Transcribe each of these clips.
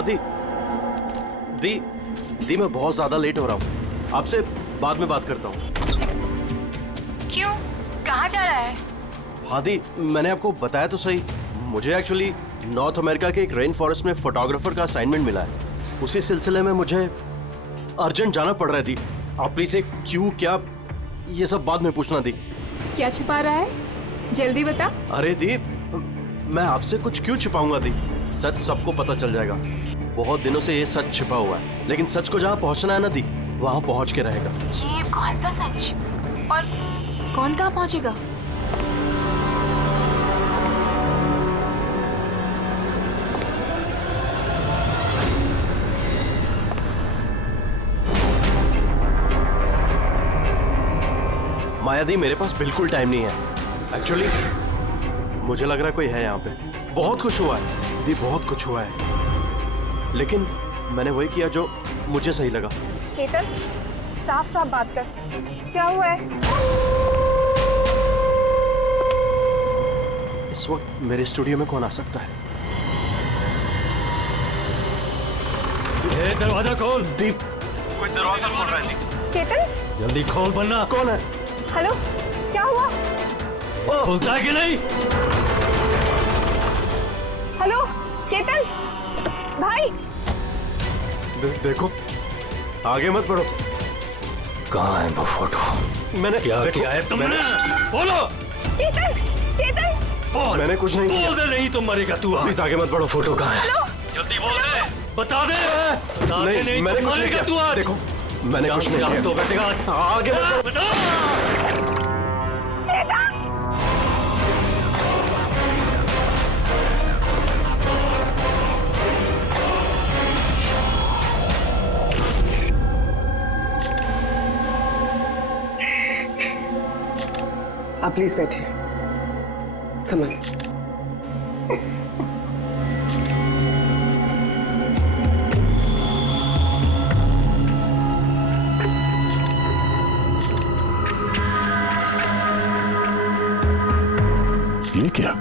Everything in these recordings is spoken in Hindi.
हाँ दी, मैं बहुत ज्यादा लेट हो रहा हूँ, आपसे बाद में बात करता हूँ। क्यों, कहाँ जा रहा है? हाँ दी, मैंने आपको बताया तो सही, मुझे एक्चुअली नॉर्थ अमेरिका के एक रेन फॉरेस्ट में फोटोग्राफर का असाइनमेंट मिला है। उसी सिलसिले में मुझे अर्जेंट जाना पड़ रहा है दी। आप प्लीज एक क्यों क्या ये सब बाद में पूछना दी। क्या छुपा रहा है, जल्दी बता। अरे दी, मैं आपसे कुछ क्यों छिपाऊंगा दी, सच सबको पता चल जाएगा। बहुत दिनों से ये सच छिपा हुआ है, लेकिन सच को जहाँ पहुँचना है ना दी, वहाँ पहुँच के रहेगा। ये कौन सा सच, और कौन कहाँ पहुँचेगा? माया दी, मेरे पास बिल्कुल टाइम नहीं है। एक्चुअली मुझे लग रहा है कोई है यहाँ पे। बहुत कुछ हुआ है दी, बहुत कुछ हुआ है, लेकिन मैंने वही किया जो मुझे सही लगा। केतन, साफ साफ बात कर, क्या हुआ है? इस वक्त मेरे स्टूडियो में कौन आ सकता है? दरवाजा खोल। दीप, कोई दरवाजा खोल रहा है दी। केतन, जल्दी खोल वरना। कौन है? हेलो, क्या हुआ? खुलता है कि नहीं? हेलो केतन भाई। देखो, आगे मत बढ़ो। कहाँ है वो फोटो? मैंने क्या किया है तुमने? बोलो। केतन, केतन, बोल। मैंने कुछ नहीं किया। बोल दे, नहीं तो मरेगा तू। प्लीज आगे मत बढ़ो। फोटो कहाँ है? जल्दी बोल दे, बता दे। नहीं, मैंने कुछ नहीं किया। तू आज देखो, मैंने कुछ नहीं किया। तो बैठेगा आगे मत बढ़ो। बता। आप प्लीज बैठिए। संभालिए। ये क्या?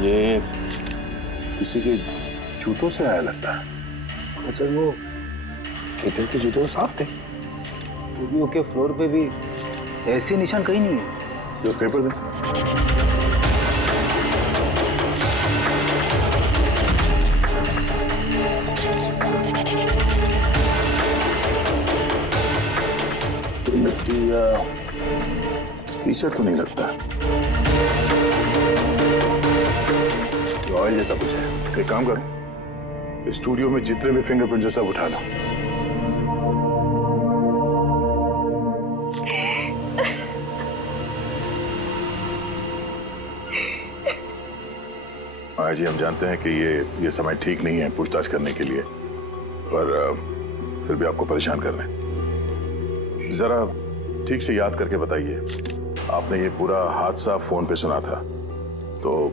ये किसी के जूतों से आया लगता है। सर वो केतन के जूते तो साफ थे, स्टूडियो के फ्लोर पे भी ऐसे निशान कहीं नहीं है। जो स्क्रेपर दे। तो मिट्टी या टीशर्ट तो नहीं लगता, ऑयल जैसा कुछ है। एक काम करो, स्टूडियो में जितने भी फिंगरप्रिंट है सब उठा लो। माया जी, हम जानते हैं कि ये समय ठीक नहीं है पूछताछ करने के लिए, पर फिर भी आपको परेशान कर रहे हैं। जरा ठीक से याद करके बताइए, आपने ये पूरा हादसा फोन पे सुना था, तो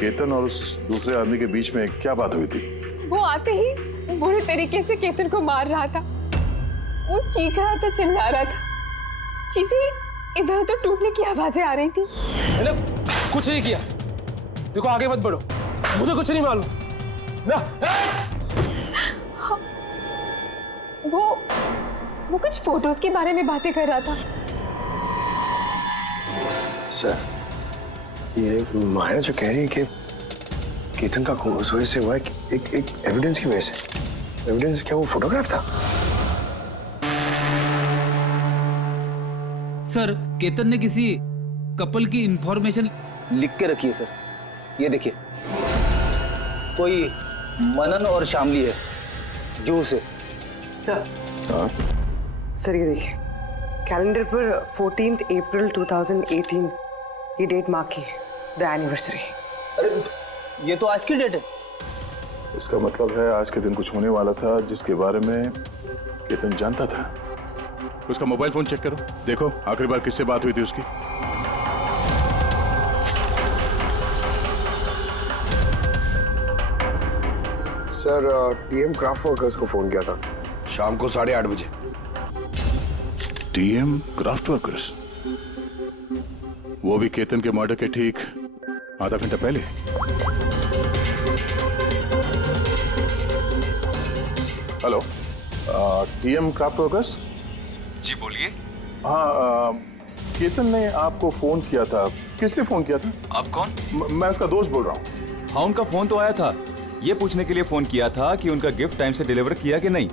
केतन और उस दूसरे आदमी के बीच में क्या बात हुई थी? वो आते ही बुरे तरीके से केतन को मार रहा था। वो चीख रहा था, चिल्ला रहा था, चीजें इधर उधर टूटने की आवाजें आ रही थी। मैंने कुछ नहीं किया। देखो, आगे मत बढ़ो, मुझे कुछ नहीं मालूम ना। हाँ, वो कुछ फोटोज के बारे में बातें कर रहा था। सर, ये माया जो कह रही है कि केतन का खून उस वजह से हुआ है, एक एविडेंस की वजह से। एविडेंस क्या वो फोटोग्राफ था? सर, केतन ने किसी कपल की इंफॉर्मेशन लिख के रखी है सर। ये देखिए, कोई मनन और शामली है, जू से। सर ये देखिए, कैलेंडर पर 14 अप्रैल 2018 ये डेट मार्क की, द एनिवर्सरी। अरे ये तो आज की डेट है। इसका मतलब है आज के दिन कुछ होने वाला था जिसके बारे में केतन जानता था। उसका मोबाइल फोन चेक करो, देखो आखिरी बार किससे बात हुई थी उसकी। सर, टीएम क्राफ्ट वर्कर्स को फोन किया था शाम को 8:30 बजे। TM craft workers? वो भी केतन के मर्डर के ठीक आधा घंटा पहले। Hello, TM craft workers. जी बोलिए। हाँ, केतन ने आपको फोन किया था। किस लिए फोन किया था? आप कौन? मैं उसका दोस्त बोल रहा हूँ। हाँ, उनका फोन तो आया था। ये पूछने के लिए फोन किया था कि उनका गिफ्ट टाइम से डिलीवर किया कि नहीं।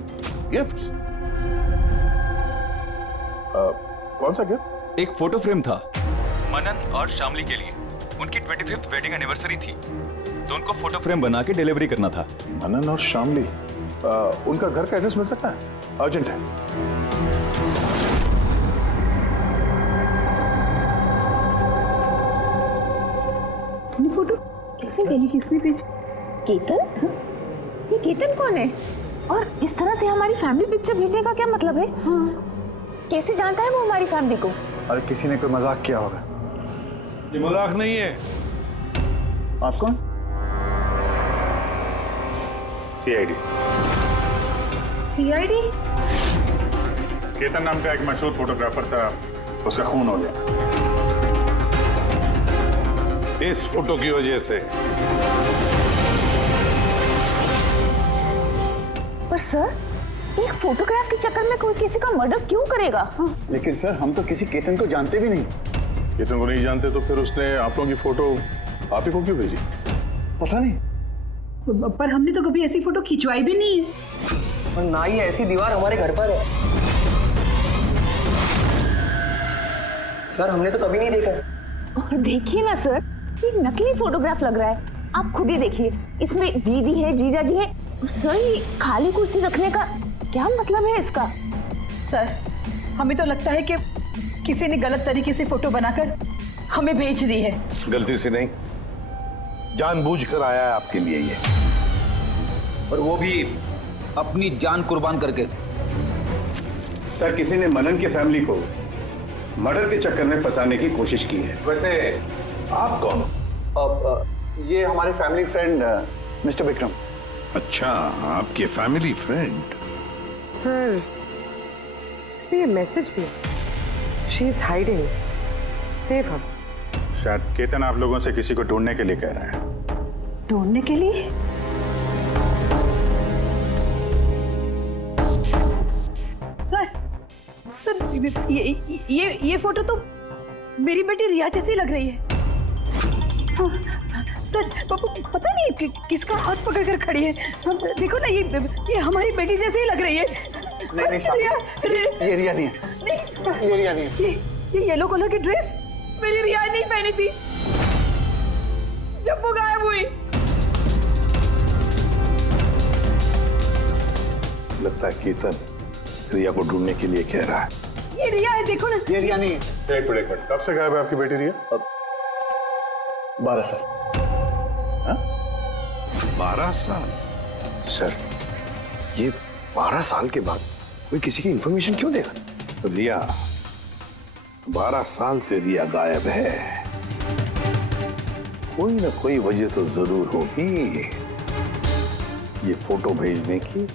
गिफ्ट्स? कौन सा गिफ्ट? एक फोटो फ्रेम था मनन और शामली के लिए। उनकी 25th वेडिंग एनिवर्सरी थी, तो उनको फोटो फ्रेम बना के डिलीवरी करना था। मनन और शामली, उनका घर का एड्रेस मिल सकता है? अर्जेंट है। फोटो किसने भेजी? किसने भेजी? केतन? ये केतन कौन है? और इस तरह से हमारी फैमिली पिक्चर भेजेगा, क्या मतलब है? हाँ। कैसे जानता है वो हमारी फैमिली को? अरे किसी ने कोई मजाक किया होगा। ये मजाक नहीं है। आप कौन? सीआईडी। सीआईडी? केतन नाम का एक मशहूर फोटोग्राफर था, उसका खून हो गया इस फोटो की वजह से। पर सर, एक फोटोग्राफ के चक्कर में कोई किसी का मर्डर क्यों करेगा? लेकिन सर, हम तो किसी केतन को जानते भी नहीं। केतन को नहीं जानते तो फिर उसने आप लोगों की फोटो आप ही को क्यों भेजी? पता नहीं। पर हमने तो कभी ऐसी फोटो खिंचवाई भी नहीं है। और ना ही ऐसी दीवार हमारे घर पर है। सर, हमने तो कभी नहीं देखा। और देखिए ना सर, ये नकली फोटोग्राफ लग रहा है। आप खुद ही देखिए, इसमें दीदी है, जीजा जी है। सर, ये खाली कुर्सी रखने का क्या मतलब है इसका? सर, हमें तो लगता है कि किसी ने गलत तरीके से फोटो बनाकर हमें भेज दी है। गलती से नहीं, जानबूझकर आया है आपके लिए ये, और वो भी अपनी जान कुर्बान करके। सर, किसी ने मनन की फैमिली को मर्डर के चक्कर में फंसाने की कोशिश की है। वैसे आप कौन? ये हमारे फैमिली फ्रेंड मिस्टर विक्रम। अच्छा, आपके फैमिली फ्रेंड। सर, इसमें ये मैसेज भी है। She is hiding, save her. शायद केतन आप लोगों से किसी को ढूंढने के लिए कह रहा है। ढूंढने के लिए? सर, ये फोटो तो मेरी बेटी रिया जैसी लग रही है। हाँ, सर, पता नहीं किसका हाथ पकड़ कर खड़ी है। देखो ना, ये हमारी बेटी जैसी ही लग रही है। नहीं, ये रिया नहीं है। ये रिया नहीं है। ये येलो कलर की ड्रेस मेरी रिया नहीं पहनी थी जब वो गायब हुई। लगता है केतन रिया को ढूंढने के लिए कह रहा है। ये रिया है, देखो ना। ये रिया नहीं है। एक मिनट, कब से गायब है आपकी बेटी रिया? 12 साल। 12 साल? सर, ये 12 साल के बाद कोई किसी की इंफॉर्मेशन क्यों देगा? रिया, 12 साल से रिया गायब है। कोई ना कोई वजह तो जरूर होगी ये फोटो भेजने की।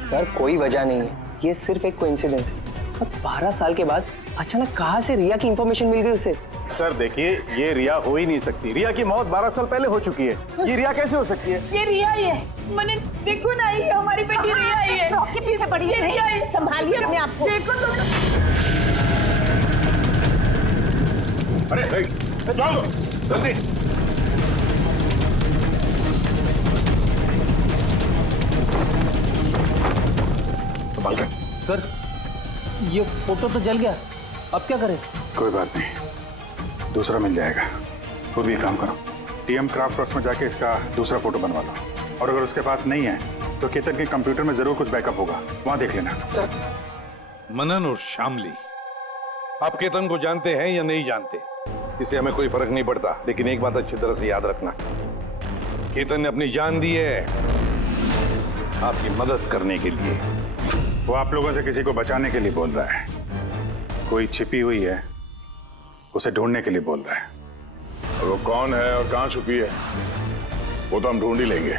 सर, कोई वजह नहीं है, ये सिर्फ एक कोइंसिडेंस है। अब 12 साल के बाद अचानक कहाँ से रिया की इंफॉर्मेशन मिल गई उसे? सर देखिए, ये रिया हो ही नहीं सकती। रिया की मौत 12 साल पहले हो चुकी है। ये रिया कैसे हो सकती है? ये रिया ही है। मैंने देखो ना, ये हमारी बेटी रिया ही है। के पीछे पड़ी है। रिया ही। संभालिए अपने आप को। देखो तो। अरे जाओ जल्दी। सर, ये फोटो तो जल गया, अब क्या करें? कोई बात नहीं, दूसरा मिल जाएगा। खुद भी काम करो, टीएम क्राफ्ट वर्क्स में जाके इसका दूसरा फोटो बनवा लो। और अगर उसके पास नहीं है तो केतन के कंप्यूटर में जरूर कुछ बैकअप होगा, वहां देख लेना। सर, मनन और शामली, आप केतन को जानते हैं या नहीं जानते, इससे हमें कोई फर्क नहीं पड़ता। लेकिन एक बात अच्छी तरह से याद रखना, केतन ने अपनी जान दी है आपकी मदद करने के लिए। वो आप लोगों से किसी को बचाने के लिए बोल रहा है। कोई छिपी हुई है, उसे ढूंढने के लिए बोल रहा है। और वो कौन है और कहां छुपी है वो तो हम ढूंढ ही लेंगे।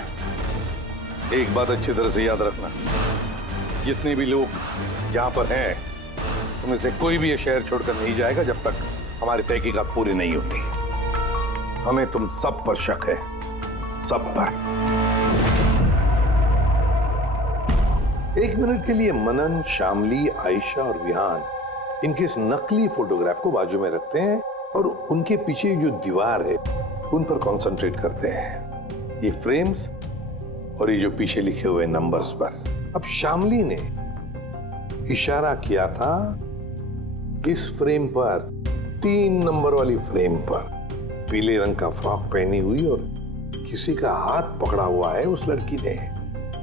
एक बात अच्छी तरह से याद रखना, जितने भी लोग यहाँ पर हैं तुम से कोई भी ये शहर छोड़कर नहीं जाएगा जब तक हमारी तहकीकात पूरी नहीं होती। हमें तुम सब पर शक है, सब पर। एक मिनट के लिए मनन, शामली, आयशा और विहान इनके इस नकली फोटोग्राफ को बाजू में रखते हैं और उनके पीछे जो दीवार है उन पर कंसंट्रेट करते हैं, ये फ्रेम्स और ये जो पीछे लिखे हुए नंबर्स पर। अब शामली ने इशारा किया था इस फ्रेम पर, 3 नंबर वाली फ्रेम पर, पीले रंग का फ्रॉक पहनी हुई और किसी का हाथ पकड़ा हुआ है उस लड़की ने।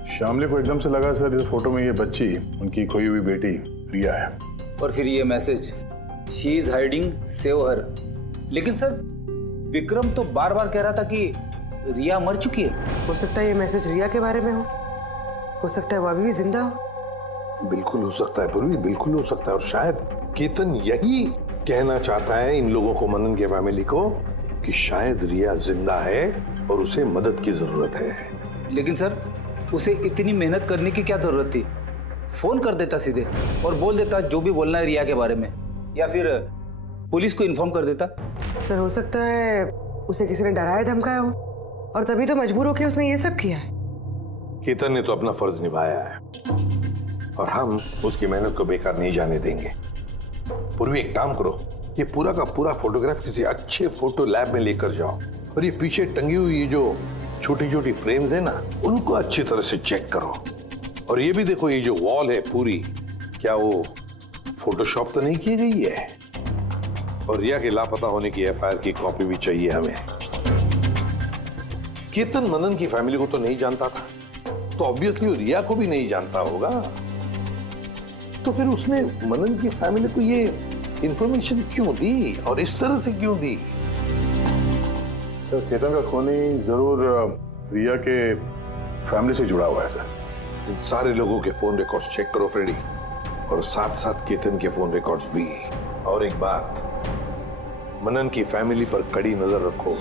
शामली को एकदम से लगा सर इस फोटो में ये बच्ची उनकी खोई हुई बेटी रिया है। और फिर ये message, she is hiding, save her. लेकिन सर विक्रम तो बार बार कह रहा था कि रिया मर चुकी है। हो सकता है ये मैसेज रिया के बारे में हो सकता है वो अभी भी जिंदा हो। बिल्कुल हो सकता है पूर्वी, बिल्कुल हो सकता है। और शायद केतन यही कहना चाहता है इन लोगों को, मनन के फैमिली को, कि शायद रिया जिंदा है और उसे मदद की जरूरत है। लेकिन सर उसे इतनी मेहनत करने की क्या जरूरत थी? फोन कर देता सीधे और बोल देता जो भी बोलना है रिया के बारे में, या फिर पुलिस को इन्फॉर्म कर देता। सर हो सकता है उसे किसी ने डराया धमकाया हो और तभी तो मजबूर होकर उसने ये सब किया है। केतन ने तो अपना फर्ज निभाया है और हम उसकी मेहनत को बेकार नहीं जाने देंगे। पूर्वी एक काम करो, ये पूरा का पूरा फोटोग्राफ किसी अच्छे फोटो लैब में लेकर जाओ और ये पीछे टंगी हुई ये जो छोटी छोटी फ्रेम्स है ना, उनको अच्छी तरह से चेक करो। और ये भी देखो ये जो वॉल है पूरी, क्या वो फोटोशॉप तो नहीं की गई है? और रिया के लापता होने की एफआईआर की कॉपी भी चाहिए हमें। केतन मनन की फैमिली को तो नहीं जानता था, तो ऑब्वियसली रिया को भी नहीं जानता होगा, तो फिर उसने मनन की फैमिली को ये इंफॉर्मेशन क्यों दी और इस तरह से क्यों दी? सर केतन का खूनी जरूर रिया के फैमिली से जुड़ा हुआ है सर। इन सारे लोगों के फोन रिकॉर्ड्स चेक करो फ्रेडी, और साथ साथ केतन के फोन रिकॉर्ड्स भी। और एक बात, मनन की फैमिली पर कड़ी नजर रखो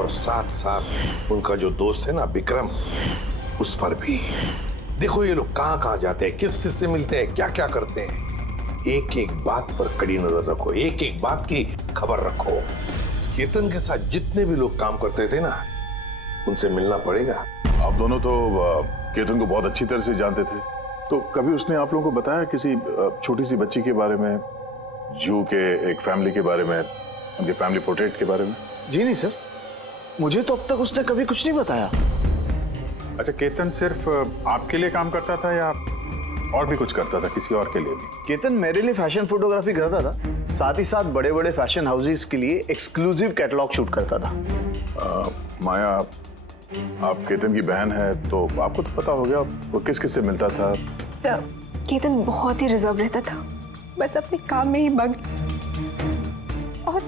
और साथ साथ उनका जो दोस्त है ना विक्रम, उस पर भी देखो। ये लोग कहां कहां जाते हैं, किस किस से मिलते हैं, क्या क्या करते हैं, एक एक बात पर कड़ी नजर रखो, एक एक बात की खबर रखो। केतन के साथ जितने भी लोग काम करते थे ना, उनसे मिलना पड़ेगा। आप दोनों तो केतन को बहुत अच्छी तरह से जानते थे, तो कभी उसने आप लोगों को बताया किसी छोटी सी बच्ची के बारे में, जू के एक फैमिली के बारे में, उनके फैमिली पोर्ट्रेट के बारे में? जी नहीं सर, मुझे तो अब तक उसने कभी कुछ नहीं बताया। अच्छा, केतन सिर्फ आपके लिए काम करता था या और भी कुछ करता था किसी और के लिए भी? केतन मेरे लिए फैशन फोटोग्राफी करता था, साथ ही साथ बड़े बड़े फैशन हाउसेस के लिए एक्सक्लूसिव कैटलॉग शूट करता था। माया, आप केतन की बहन है तो आपको तो पता हो गया वो किस किस से मिलता था। सर केतन बहुत ही रिजर्व रहता था, बस अपने काम में ही मग्न, और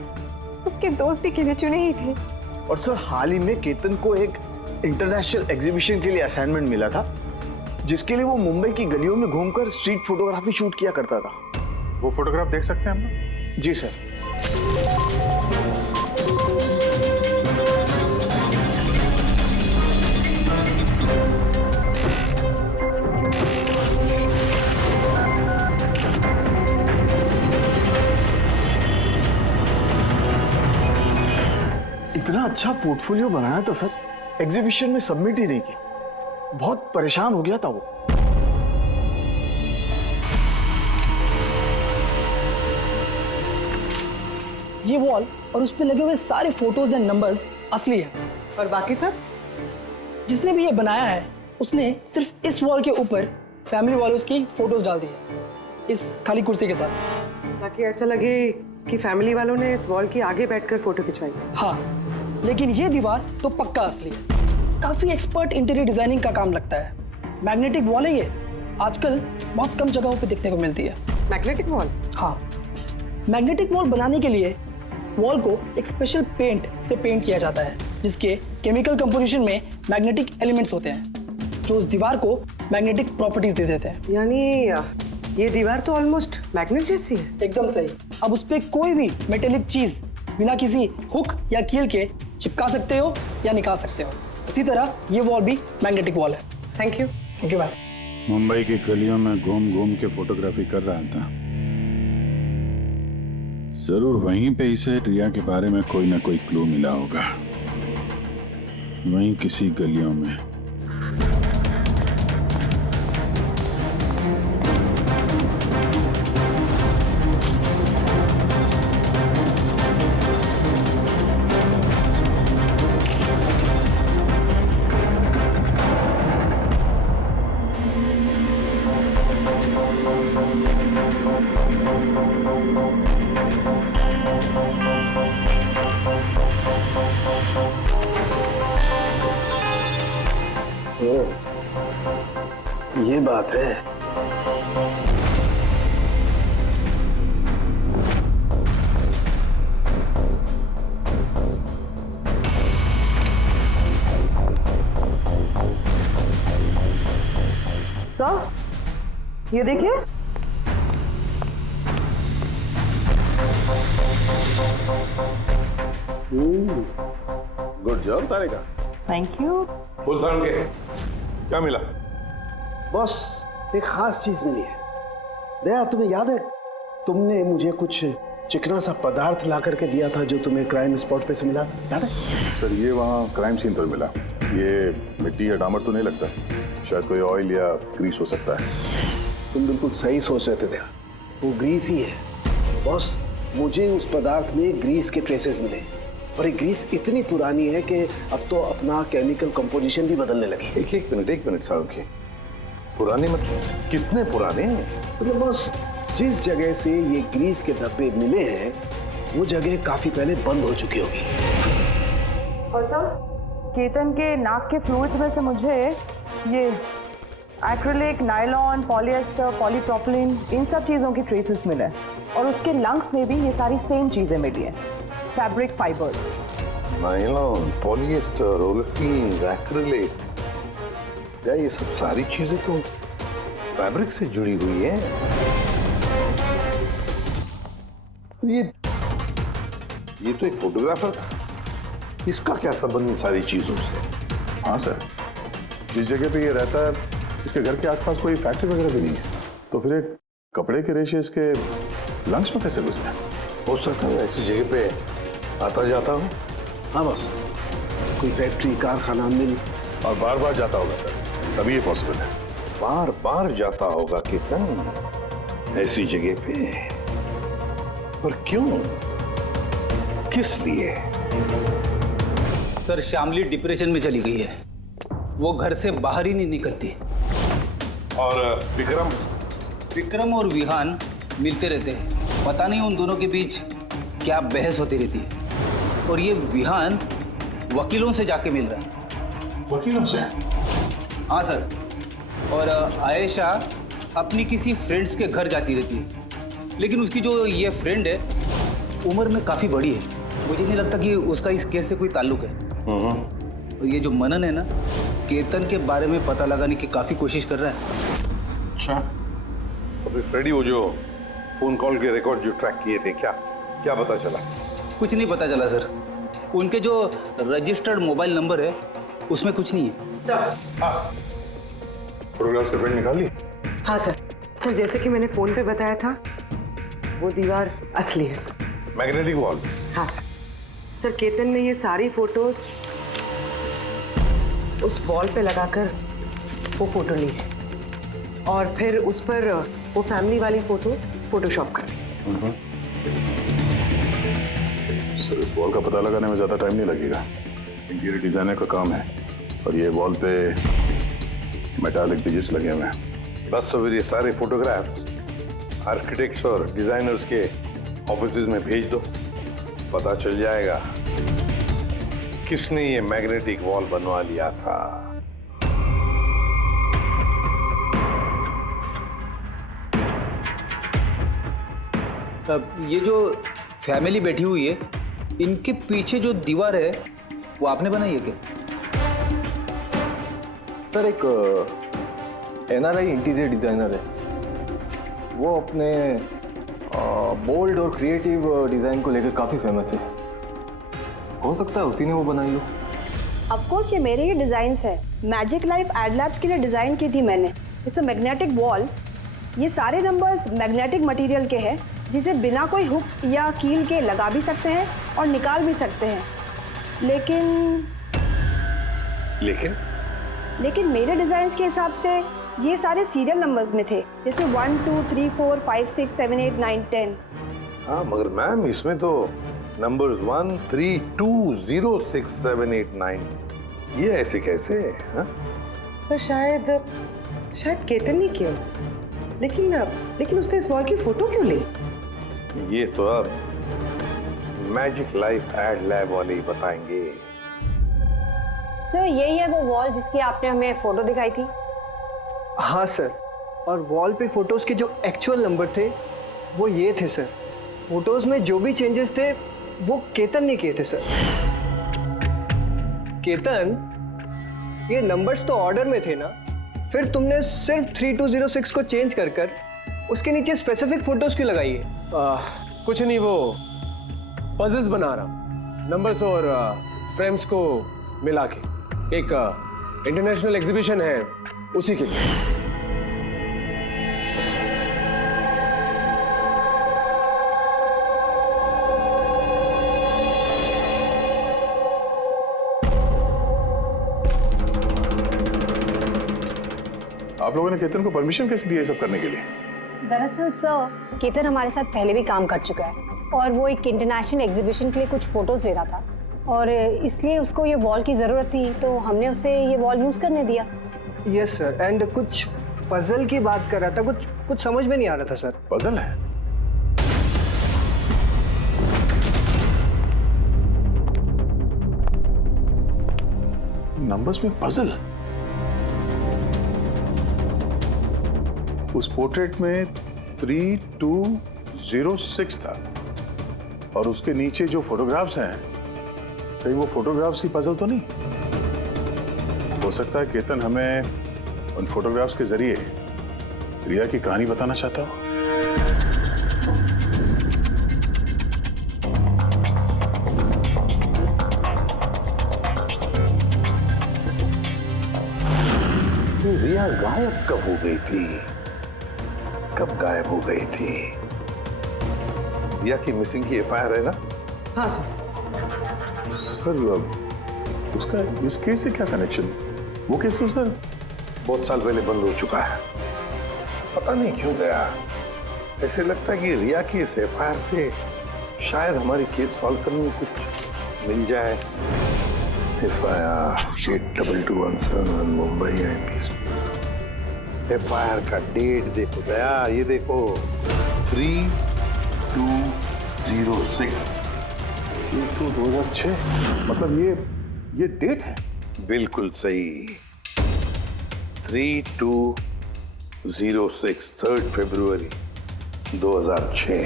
उसके दोस्त भी गिने चुने ही थे। और सर हाल ही में केतन को एक इंटरनेशनल एग्जीबिशन के लिए असाइनमेंट मिला था, जिसके लिए वो मुंबई की गलियों में घूमकर स्ट्रीट फोटोग्राफी शूट किया करता था। वो फोटोग्राफ देख सकते हैं हम? जी सर। इतना अच्छा पोर्टफोलियो बनाया था सर, एग्जीबिशन में सबमिट ही नहीं किया। बहुत परेशान हो गया था वो। ये वॉल और उस पे लगे हुए सारे फोटोज एंड नंबर्स असली है। और बाकी सब? जिसने भी ये बनाया है उसने सिर्फ इस वॉल के ऊपर फैमिली वालों की फोटोज डाल दी है, इस खाली कुर्सी के साथ, ताकि ऐसा लगे कि फैमिली वालों ने इस वॉल के आगे बैठकर फोटो खिंचवाई। हाँ, लेकिन ये दीवार तो पक्का असली है। काफी एक्सपर्ट इंटीरियर डिजाइनिंग का काम लगता है। मैग्नेटिक वॉल है ये, आजकल बहुत कम जगहों पे देखने को मिलती है। Magnetic wall? हाँ, मैग्नेटिक वॉल बनाने के लिए वॉल को एक स्पेशल पेंट से पेंट किया जाता है, जिसके केमिकल कंपोजिशन में मैग्नेटिक एलिमेंट्स होते हैं, जो उस दीवार को मैग्नेटिक प्रॉपर्टीज दे देते हैं। यानी ये दीवार तो ऑलमोस्ट मैग्नेट जैसी है। एकदम सही। अब उस पे कोई भी मेटेलिक चीज बिना किसी हुक या कील के चिपका सकते हो या निकाल सकते हो। उसी तरह ये वॉल भी मैग्नेटिक वॉल है। Thank you. Thank you ma'am. Mumbai की गलियों में घूम घूम के फोटोग्राफी कर रहा था, जरूर वहीं पे इसे रिया के बारे में कोई ना कोई क्लू मिला होगा, वहीं किसी गलियों में। ये बात है। सर, ये देखिए। Good job Tarika. Thank you. Sultan के क्या मिला? बॉस, एक खास चीज मिली है। दया, तुम्हें याद है तुमने मुझे कुछ चिकना सा पदार्थ ला करके दिया था जो तुम्हें क्राइम स्पॉट पे से मिला था, याद है? सर ये वहाँ क्राइम सीन पर मिला। ये मिट्टी या डामर तो नहीं लगता, शायद कोई ऑयल या ग्रीस हो सकता है। तुम बिल्कुल सही सोच रहे थे दया, वो ग्रीस ही है। बॉस, मुझे उस पदार्थ में ग्रीस के ट्रेसेस मिले और ये ग्रीस इतनी पुरानी है कि अब तो अपना केमिकल कंपोजिशन भी बदलने लगी। एक मिनट साहब के पुराने मतलब कितने पुराने? मतलब बॉस, जिस जगह से ये ग्रीस के धब्बे मिले हैं वो जगह काफी पहले बंद हो चुकी होगी। और सर, केतन के नाक के फ्लूइड्स में से मुझे ये एक्रिलिक, नायलॉन, पॉलिएस्टर, पॉलीप्रोपिलीन, इन सब चीज़ों की ट्रेसेस मिले और उसके लंग्स में भी ये सारी सेम चीज़ें मिली हैं, fabric fibres. Nylon, polyester, olefin, acrylic, ये सब सारी चीजें तो फैब्रिक से जुड़ी हुई हैं। ये तो एक फोटोग्राफर था, इसका क्या संबंध इन सारी चीजों से? हाँ सर, जिस जगह पे ये रहता है इसके घर के आसपास कोई फैक्ट्री वगैरह भी नहीं है, तो फिर एक कपड़े के रेशे इसके लंग्स में कैसे घुस गए? हो सकता है ऐसी जगह पे आता जाता हूँ। हाँ बॉस, कोई फैक्ट्री, कारखाना, मिल, और बार बार जाता होगा सर, तभी ये पॉसिबल है। बार बार जाता होगा केतन ऐसी जगह पे, पर क्यों, किस लिए? सर, शामली डिप्रेशन में चली गई है, वो घर से बाहर ही नहीं निकलती। और विक्रम और विहान मिलते रहते हैं, पता नहीं उन दोनों के बीच क्या बहस होती रहती है। और ये विहान वकीलों से जाके मिल रहा है। वकीलों से? हाँ सर, और आयशा अपनी किसी फ्रेंड्स के घर जाती रहती है, लेकिन उसकी जो ये फ्रेंड है उम्र में काफ़ी बड़ी है, मुझे नहीं लगता कि उसका इस केस से कोई ताल्लुक है। और ये जो मनन है ना, केतन के बारे में पता लगाने की काफ़ी कोशिश कर रहा है। अच्छा, अभी फ्रेडी वो जो फोन कॉल के रिकॉर्ड जो ट्रैक किए थे, क्या पता चला? कुछ नहीं पता चला सर, उनके जो रजिस्टर्ड मोबाइल नंबर है उसमें कुछ नहीं है। फोटोग्राफ्स का प्रिंट निकाल ली? हाँ सर। सर, जैसे कि मैंने फोन पे बताया था, वो दीवार असली है सर। Magnetic wall? हाँ सर। सर, केतन ने ये सारी फोटोज उस वॉल पे लगाकर वो फोटो ली है और फिर उस पर वो फैमिली वाली फोटो फोटोशॉप कर दी। सर, इस वॉल का पता लगाने में ज्यादा टाइम नहीं लगेगा, इंटीरियर डिजाइनर का काम है, और ये वॉल पे मेटालिक डिजिट्स लगे हुए हैं। बस तो फिर ये सारे फोटोग्राफ्स आर्किटेक्ट्स और डिजाइनर्स के ऑफिसेज में भेज दो, पता चल जाएगा किसने ये मैग्नेटिक वॉल बनवा लिया था। अब ये जो फैमिली बैठी हुई है, इनके पीछे जो दीवार है वो आपने बनाई है क्या? सर, एक NRI इंटीरियर डिजाइनर है, वो अपने बोल्ड और क्रिएटिव डिजाइन को लेकर काफी फेमस है। हो सकता है उसी ने वो बनाई हो। ऑफ कोर्स ये मेरे ही डिजाइन्स है, मैजिक लाइफ एड लैब्स के लिए डिजाइन की थी मैंने। इट्स अ मैग्नेटिक वॉल, ये सारे नंबर्स मैग्नेटिक मटेरियल के हैं जिसे बिना कोई हुक या कील के लगा भी सकते हैं और निकाल भी सकते हैं। लेकिन मेरे डिजाइन के हिसाब से ये सारे सीरियल नंबर्स में थे, जैसे 1 2 3 4 5 6 7 8 9 10। हाँ मगर मैम इसमें तो नंबर्स 1 3 2 0 6 7 8 9 ये ऐसे कैसे? हाँ? सर शायद केतन ने किया, लेकिन उसने इस वॉल की फोटो क्यों ली? ये तो अब मैजिक लाइफ एड लैब वाले ही बताएंगे। सर यही है वो वॉल जिसकी आपने हमें फोटो दिखाई थी? हाँ सर, और वॉल पे फोटोज के जो एक्चुअल नंबर थे वो ये थे सर। फोटोज में जो भी चेंजेस थे वो केतन ने किए थे सर। केतन, ये नंबर्स तो ऑर्डर में थे ना, फिर तुमने सिर्फ 3206 को चेंज कर उसके नीचे स्पेसिफिक फोटोज क्यों लगाई है? कुछ नहीं, वो पजल्स बना रहा, नंबर्स और फ्रेम्स को मिला के। एक इंटरनेशनल एग्जीबिशन है उसी के लिए। आप लोगों ने केतन को परमिशन कैसे दी है सब करने के लिए? दरअसल सर, केतन हमारे साथ पहले भी काम कर चुका है और वो एक इंटरनेशनल एग्जीबिशन के लिए कुछ फोटोज ले रहा था और इसलिए उसको ये वॉल की ज़रूरत थी, तो हमने उसे ये वॉल यूज़ करने दिया। यस सर, एंड कुछ पजल की बात कर रहा था, कुछ समझ में नहीं आ रहा था सर। पजल है? नंबर्स में पजल? उस पोर्ट्रेट में 3206 था और उसके नीचे जो फोटोग्राफ्स हैं, कहीं वो फोटोग्राफ्स ही पजल तो नहीं? हो सकता है केतन हमें उन फोटोग्राफ्स के जरिए रिया की कहानी बताना चाहता हो। रिया गायब कब हो गई थी? कब गायब हो गई थी? रिया की मिसिंग की एफआईआर है ना? हाँ सर। सर उसका इस केस से क्या कनेक्शन? वो केस तो सर बहुत साल पहले बंद हो चुका है, पता नहीं क्यों गया। ऐसे लगता है कि रिया की इस एफआईआर से शायद हमारी केस सॉल्व करने में कुछ मिल जाए। FIR 8221 Mumbai IPC. एफआईआर का डेट देखो दया, ये देखो 3206। 2006, मतलब ये डेट है? बिल्कुल सही, 3206, 3 फरवरी 2006।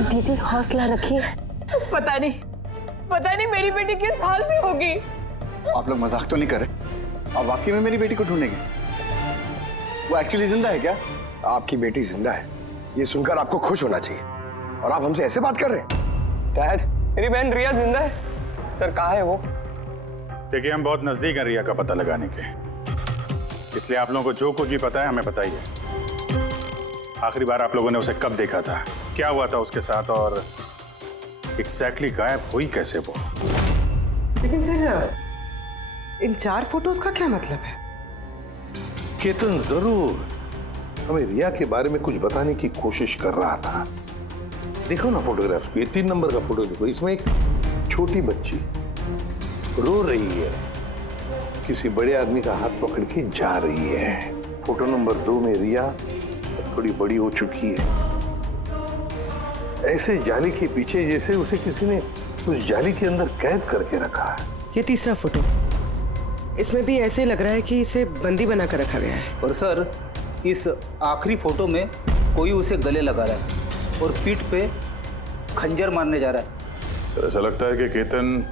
दीदी हौसला रखिए। पता नहीं मेरी बेटी किस हाल में होगी। आप लोग मजाक तो नहीं कर रहे? आप वाकई में मेरी बेटी को ढूंढेंगे? वो एक्चुअली जिंदा है क्या? आपकी बेटी जिंदा है, ये सुनकर आपको खुश होना चाहिए, और आप हमसे ऐसे बात कर रहे हैं? डैड, मेरी बहन रिया जिंदा है। सर कहाँ है वो? देखिए हम बहुत नजदीक हैं रिया का पता लगाने के, इसलिए आप लोगों को जो कुछ भी पता है हमें बताइए। आखिरी बार आप लोगों ने उसे कब देखा था, क्या हुआ था उसके साथ, और एग्जैक्टली गायब हुई कैसे वो? लेकिन सर इन 4 फोटोज का क्या मतलब है? केतन जरूर हमें रिया के बारे में कुछ बताने की कोशिश कर रहा था। देखो ना फोटोग्राफ्स को, ये 3 नंबर का फोटो देखो, इसमें एक छोटी बच्ची रो रही है, किसी बड़े आदमी का हाथ पकड़ के जा रही है। फोटो नंबर 2 में रिया थोड़ी बड़ी हो चुकी है, ऐसे जाली के पीछे जैसे उसे किसी ने उस जाली के अंदर कैद करके रखा है। ये तीसरा फोटो, इसमें भी ऐसे लग रहा है कि इसे बंदी बना कर रखा गया है। और सर इस आखिरी फोटो में कोई उसे गले लगा रहा है और पीठ पे खंजर मारने जा रहा है। सर ऐसा लगता है कि केतन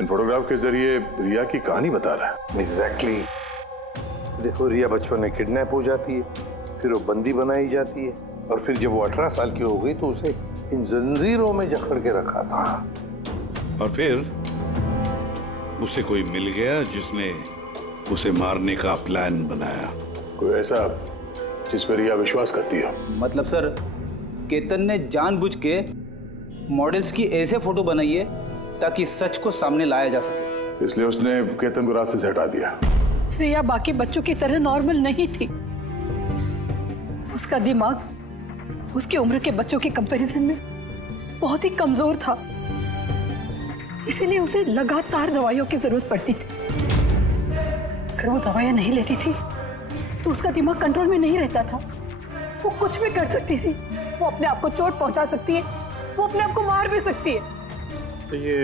इन फोटोग्राफ के जरिए रिया की कहानी बता रहा है। एग्जैक्टली। देखो रिया बचपन में किडनैप हो जाती है, फिर वो बंदी बनाई जाती है, और फिर जब वो 18 साल की हो गई तो उसे इन जंजीरों में जकड़ के रखा था। और फिर उसे कोई मिल गया जिसने उसे मारने का प्लान बनाया। कोई ऐसा जिस पर रिया विश्वास करती है? मतलब सर केतन ने जानबूझ के मॉडल्स की ऐसे फोटो बनाई है ताकि सच को सामने लाया जा सके। इसलिए उसने केतन को रास्ते से हटा दिया। रिया बाकी बच्चों की तरह नॉर्मल नहीं थी। उसका दिमाग उसकी उम्र के बच्चों के कंपैरिजन में बहुत ही कमजोर था, इसीलिए उसे लगातार दवाइयों की जरूरत पड़ती थी। अगर वो दवाइयां नहीं लेती थी तो उसका दिमाग कंट्रोल में नहीं रहता था। वो कुछ भी कर सकती थी, वो अपने आप को चोट पहुंचा सकती है, वो अपने आप को मार भी सकती है। तो ये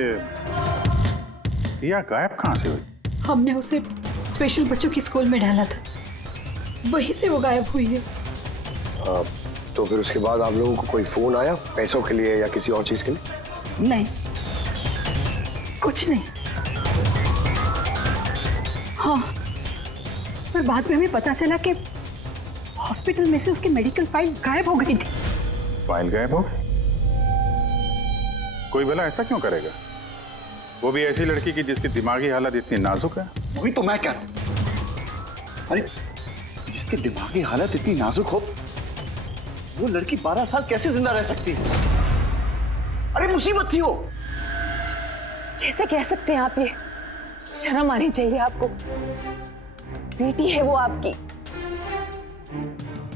रिया गायब कहाँ से हुई? हमने उसे स्पेशल बच्चों की स्कूल में डाला था, वहीं से वो गायब हुई है। तो फिर उसके बाद आप लोगों को कोई फोन आया पैसों के लिए या किसी और चीज के लिए? नहीं, कुछ नहीं। हाँ, पर बाद में हमें पता चला कि हॉस्पिटल में से उसकी मेडिकल फाइल गायब हो गई थी। फाइल गायब हो गई? कोई भला ऐसा क्यों करेगा? वो भी ऐसी लड़की की जिसकी दिमागी हालत इतनी नाजुक है। वही तो मैं कह रहा हूं। अरे जिसकी दिमागी हालत इतनी नाजुक हो, वो लड़की 12 साल कैसे जिंदा रह सकती है? अरे मुसीबत थी वो। कैसे कह सकते हैं आप ये? शर्म आनी चाहिए आपको। बेटी है वो आपकी।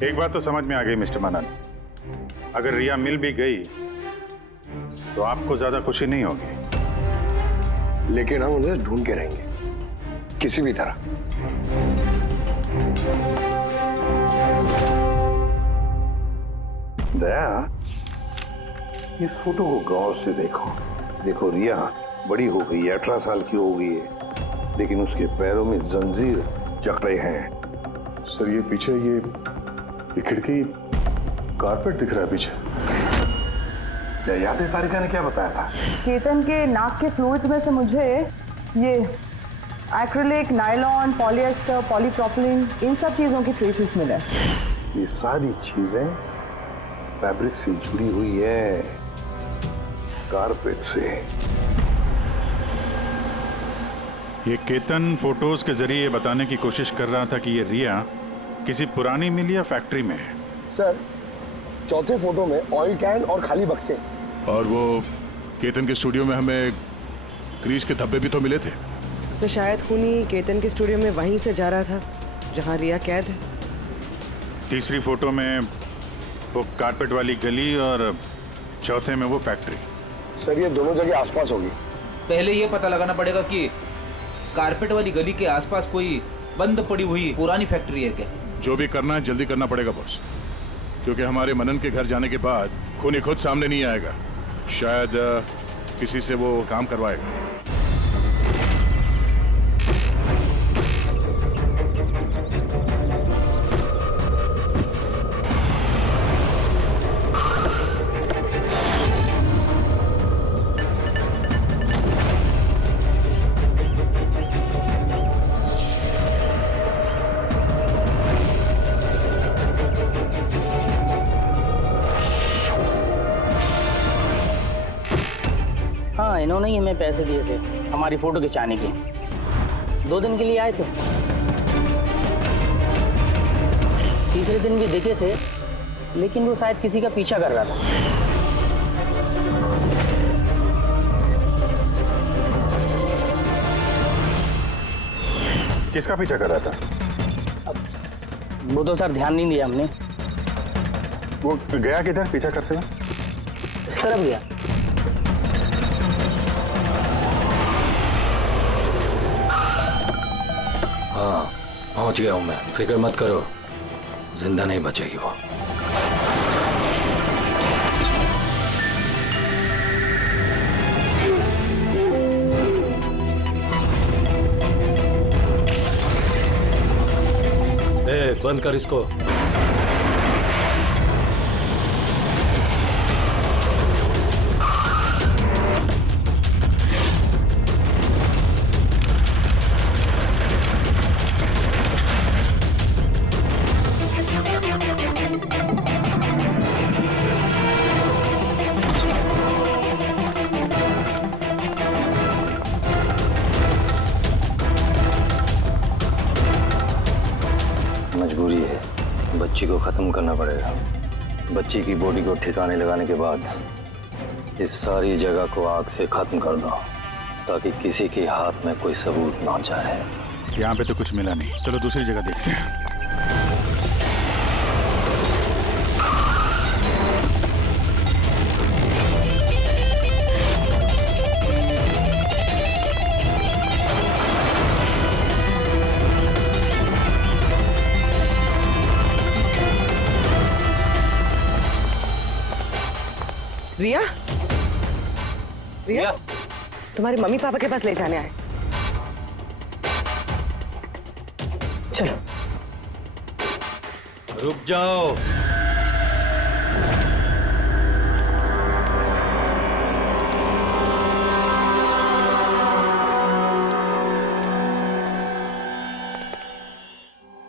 एक बात तो समझ में आ गई मिस्टर मनन, अगर रिया मिल भी गई तो आपको ज्यादा खुशी नहीं होगी। लेकिन हम उन्हें ढूंढ के रहेंगे किसी भी तरह। दया, इस फोटो को गौर से देखो। देखो रिया बड़ी हो गई है, 18 साल की हो गई है, लेकिन उसके पैरों में जंजीर जकड़े हैं। सर ये पीछे ये खिड़की कारपेट दिख रहा है पीछे। क्या याद है तारिका ने क्या बताया था? केतन के नाक के फ्लूइड्स में से मुझे ये एक्रिलिक, नायलॉन, पॉलिएस्टर, पॉलीप्रोपिलीन, इन सब चीजों की ट्रेसेस मिले। ये सारी चीजें फैब्रिक से जुड़ी हुई है, कारपेट से। ये केतन फोटोज के जरिए ये बताने की कोशिश कर रहा था कि ये रिया किसी पुरानी मिल या फैक्ट्री में है। सर चौथे फोटो में ऑयल कैन और खाली बक्से। और वो केतन के स्टूडियो में हमें ग्रीस के धब्बे भी तो मिले थे। तो शायद खूनी केतन के स्टूडियो में वहीं से जा रहा था जहां रिया कैद है। तीसरी फोटो में वो कारपेट वाली गली और चौथे में वो फैक्ट्री। सर ये दोनों जगह आसपास होगी। पहले ये पता लगाना पड़ेगा कि कारपेट वाली गली के आसपास कोई बंद पड़ी हुई पुरानी फैक्ट्री है क्या? जो भी करना है जल्दी करना पड़ेगा बॉस, क्योंकि हमारे मनन के घर जाने के बाद खूनी खुद सामने नहीं आएगा। शायद किसी से वो काम करवाएगा। हाँ, इन्होंने ही हमें पैसे दिए थे हमारी फोटो खिंचाने के। 2 दिन के लिए आए थे, तीसरे दिन भी दिखे थे, लेकिन वो शायद किसी का पीछा कर रहा था। किसका पीछा कर रहा था? वो तो सर ध्यान नहीं दिया हमने। वो गया किधर पीछा करते हुए? इस तरफ गया। हाँ, पहुंच गया हूं मैं, फिक्र मत करो, जिंदा नहीं बचेगी वो। बंद कर इसको। मजबूरी है, बच्ची को खत्म करना पड़ेगा। बच्ची की बॉडी को ठिकाने लगाने के बाद इस सारी जगह को आग से खत्म कर दो, ताकि किसी के हाथ में कोई सबूत ना जाए। यहाँ पे तो कुछ मिला नहीं, चलो दूसरी जगह देखते हैं। रिया, रिया, तुम्हारे मम्मी पापा के पास ले जाने आए। चलो। रुक जाओ।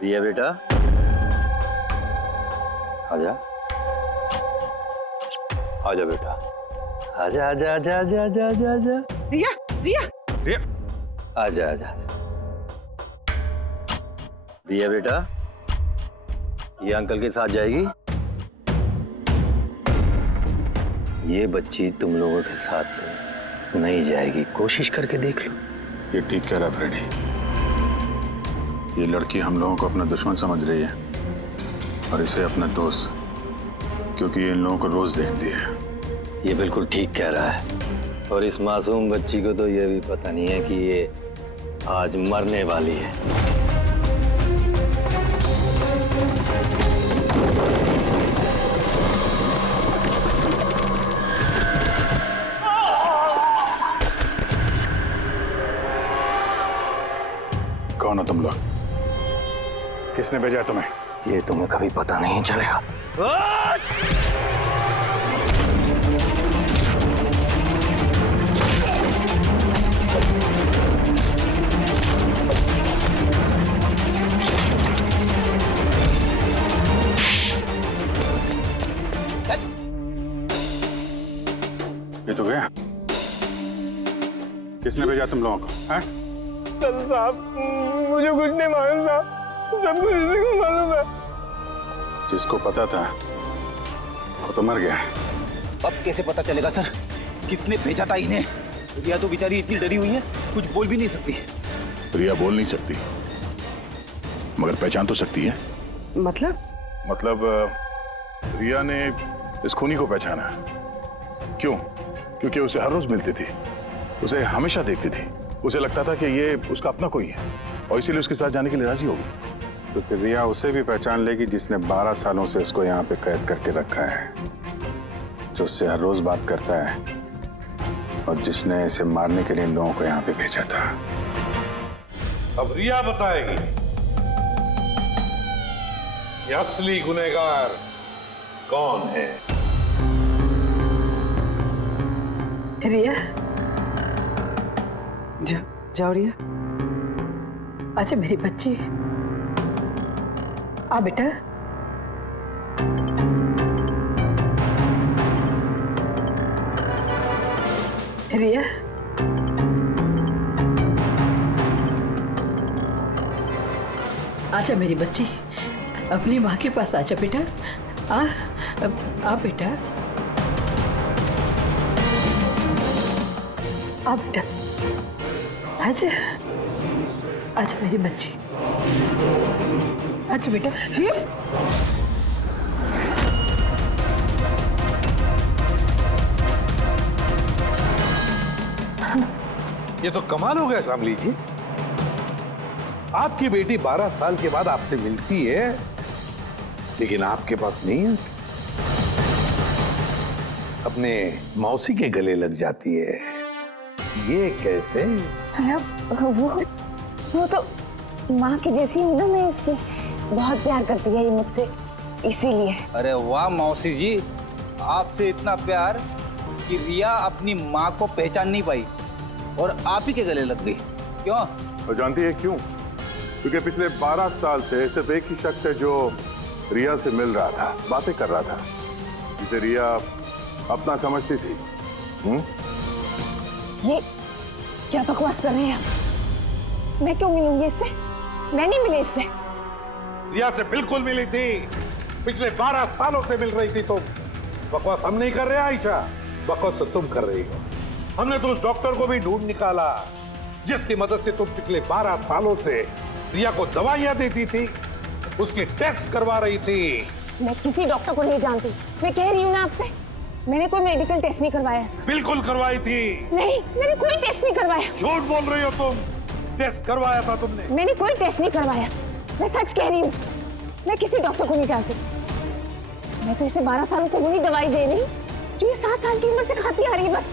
रिया बेटा, आजा आजा बेटा, आजा आजा आजा आजा आजा आजा आजा। रिया, रिया, रिया, आजा आजा आजा। रिया बेटा, ये अंकल के साथ जाएगी। ये बच्ची तुम लोगों के साथ नहीं जाएगी, कोशिश करके देख लो। ये ठीक कह रहा है फ्रेडी। ये लड़की हम लोगों को अपना दुश्मन समझ रही है और इसे अपना दोस्त, क्योंकि ये इन लोगों को रोज देखती है। ये बिल्कुल ठीक कह रहा है, और इस मासूम बच्ची को तो ये भी पता नहीं है कि ये आज मरने वाली है। कौन हो तुम लोग? किसने भेजा तुम्हें? ये तुम्हें कभी पता नहीं चलेगा। ये तो गया। किसने भेजा तुम लोगों को? हैं? साहब, मुझे कुछ नहीं मालूम साहब, सब कुछ इसी को मालूम है। जिसको पता था वो तो मर गया। अब कैसे पता चलेगा सर किसने भेजा था इन्हें? रिया तो बेचारी इतनी डरी हुई है, कुछ बोल भी नहीं सकती। रिया बोल नहीं सकती, मगर पहचान तो सकती है। मतलब रिया ने इस खूनी को पहचाना। क्यों? क्योंकि उसे हर रोज मिलती थी, उसे हमेशा देखती थी, उसे लगता था कि ये उसका अपना कोई है और इसीलिए उसके साथ जाने के लिए राजी होगी। तो फिर रिया उसे भी पहचान लेगी जिसने 12 सालों से इसको यहाँ पे कैद करके रखा है, जो उससे हर रोज बात करता है और जिसने इसे मारने के लिए इन लोगों को यहाँ पे भेजा था। अब रिया बताएगी ये असली गुनहगार कौन है। रिया, जाओ रिया, अच्छा मेरी बच्ची, आ बेटा। रिया, आजा मेरी बच्ची, अपनी माँ के पास आजा बेटा। आ बेटा, आ बेटा, आजा आजा मेरी बच्ची, आजा बेटा। रिया, ये तो कमाल हो गया शामली जी, आपकी बेटी 12 साल के बाद आपसे मिलती है लेकिन आपके पास नहीं है, अपने मौसी के गले लग जाती है। ये कैसे? वो तो माँ की जैसी हूँ ना मैं, इसकी बहुत प्यार करती है ये मुझसे, इसीलिए। अरे वाह मौसी जी, आपसे इतना प्यार कि रिया अपनी माँ को पहचान नहीं पाई और आप ही के गले लग गई। क्यों? और जानती है क्यों? क्योंकि पिछले 12 साल से सिर्फ एक ही शख्स है जो रिया से मिल रहा था, बातें कर रहा था, जिसे रिया अपना समझती थी। ये क्या बकवास कर रहे हैं? मैं क्यों मिलूंगी इससे? मैं नहीं मिली इससे। रिया से बिल्कुल मिली थी, पिछले 12 सालों से मिल रही थी तुम। बकवास हम नहीं कर रहे आयशा, बकवास तो तुम कर रही हो। हमने तो उस डॉक्टर को भी ढूंढ निकाला जिसकी मदद से तुम पिछले 12 सालों से रिया को दवाइयां देती थी, उसकी टेस्ट करवा रही थी। मैं किसी डॉक्टर को नहीं जानती, मैं कह रही हूँ ना आपसे, मैंने कोई मेडिकल टेस्ट नहीं करवाया इसका। बिल्कुल करवाई थी। नहीं, मैंने कोई टेस्ट नहीं करवाया। झूठ बोल रही हो तुम, टेस्ट करवाया था तुमने। मैंने कोई टेस्ट नहीं करवाया, मैं सच कह रही हूँ। मैं किसी डॉक्टर को नहीं जानती। मैं तो इसे 12 सालों से वही दवाई दे रही हूँ जो ये 7 साल की उम्र से खाती आ रही है बस।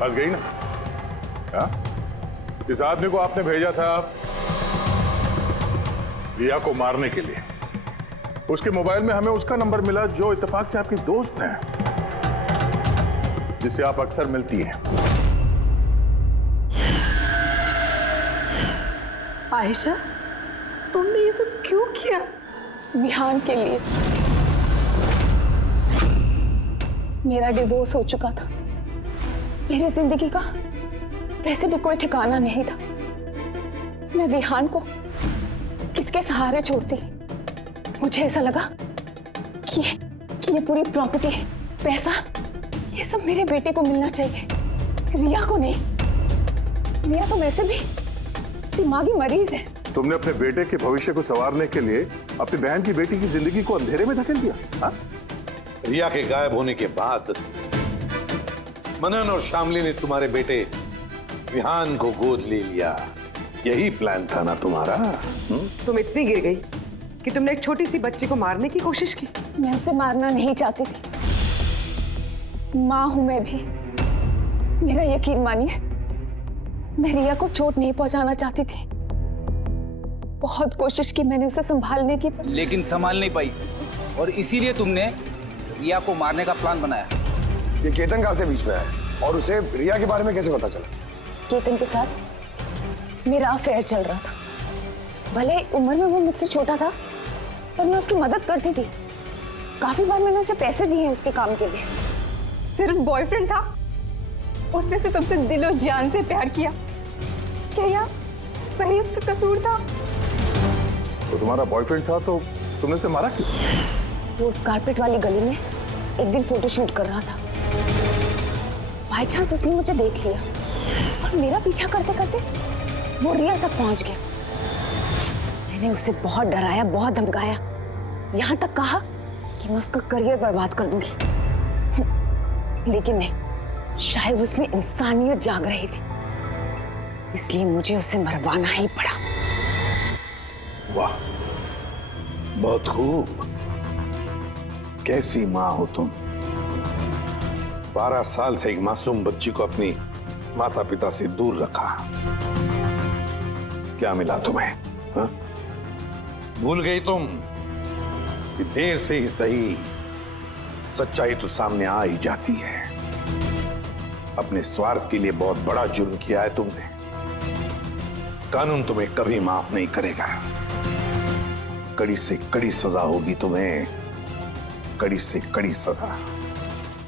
फंस गई ना? हाँ? इस आदमी को आपने भेजा था रिया को मारने के लिए। उसके मोबाइल में हमें उसका नंबर मिला जो इत्तेफाक से आपकी दोस्त है, जिससे आप अक्सर मिलती हैं। आयशा, तुमने ये सब क्यों किया? विहान के लिए। मेरा डिवोर्स हो चुका था, मेरी जिंदगी का वैसे भी कोई ठिकाना नहीं था। मैं विहान को किसके सहारे छोड़ती? मुझे ऐसा लगा कि ये पूरी प्रॉपर्टी, पैसा, ये सब मेरे बेटे को मिलना चाहिए, रिया को नहीं। रिया तो वैसे भी दिमागी मरीज है। तुमने अपने बेटे के भविष्य को संवारने के लिए अपनी बहन की बेटी की जिंदगी को अंधेरे में धकेल दिया। हा? रिया के गायब होने के बाद मनन और शामली ने तुम्हारे बेटे विहान को गोद ले लिया। यही प्लान था ना तुम्हारा? तुम इतनी गिर गई कि तुमने एक छोटी सी बच्ची को मारने की कोशिश की। मैं उसे मारना नहीं चाहती थी, माँ हूं मैं भी। मेरा यकीन मानिए, मैं रिया को चोट नहीं पहुंचाना चाहती थी। बहुत कोशिश की मैंने उसे संभालने की, लेकिन संभाल नहीं पाई और इसीलिए तुमने रिया को मारने का प्लान बनाया। ये केतन कहाँ से बीच में आया और उसे रिया के बारे में कैसे पता चला? केतन के साथ मेरा अफेयर चल रहा था। भले उम्र में वो मुझसे छोटा था, पर मैं उसकी मदद करती थी। काफी बार मैंने उसे पैसे दिए उसके काम के लिए। सिर्फ बॉयफ्रेंड था, उसने तो तुमसे दिलो जान से प्यार किया। क्या वही उसका कसूर था? तो तुम्हारा बॉयफ्रेंड था तो तुमने उसे मारा क्यों? वो उस कारपेट वाली गली में एक दिन फोटोशूट कर रहा था। बाई चांस उसने मुझे देख लिया और मेरा पीछा करते करते वो रिया तक पहुंच गया। मैंने उसे बहुत डराया, बहुत धमकाया, यहां तक कहा कि मैं उसका करियर बर्बाद कर दूंगी। लेकिन नहीं, शायद उसमें इंसानियत जाग रही थी, इसलिए मुझे उसे मरवाना ही पड़ा। वाह, बहुत खूब। कैसी माँ हो तुम। 12 साल से एक मासूम बच्ची को अपनी माता पिता से दूर रखा। क्या मिला तुम्हें? हा? भूल गई तुम कि देर से ही सही सच्चाई तो सामने आ ही जाती है। अपने स्वार्थ के लिए बहुत बड़ा जुर्म किया है तुमने। कानून तुम्हें कभी माफ नहीं करेगा। कड़ी से कड़ी सजा होगी तुम्हें, कड़ी से कड़ी सजा।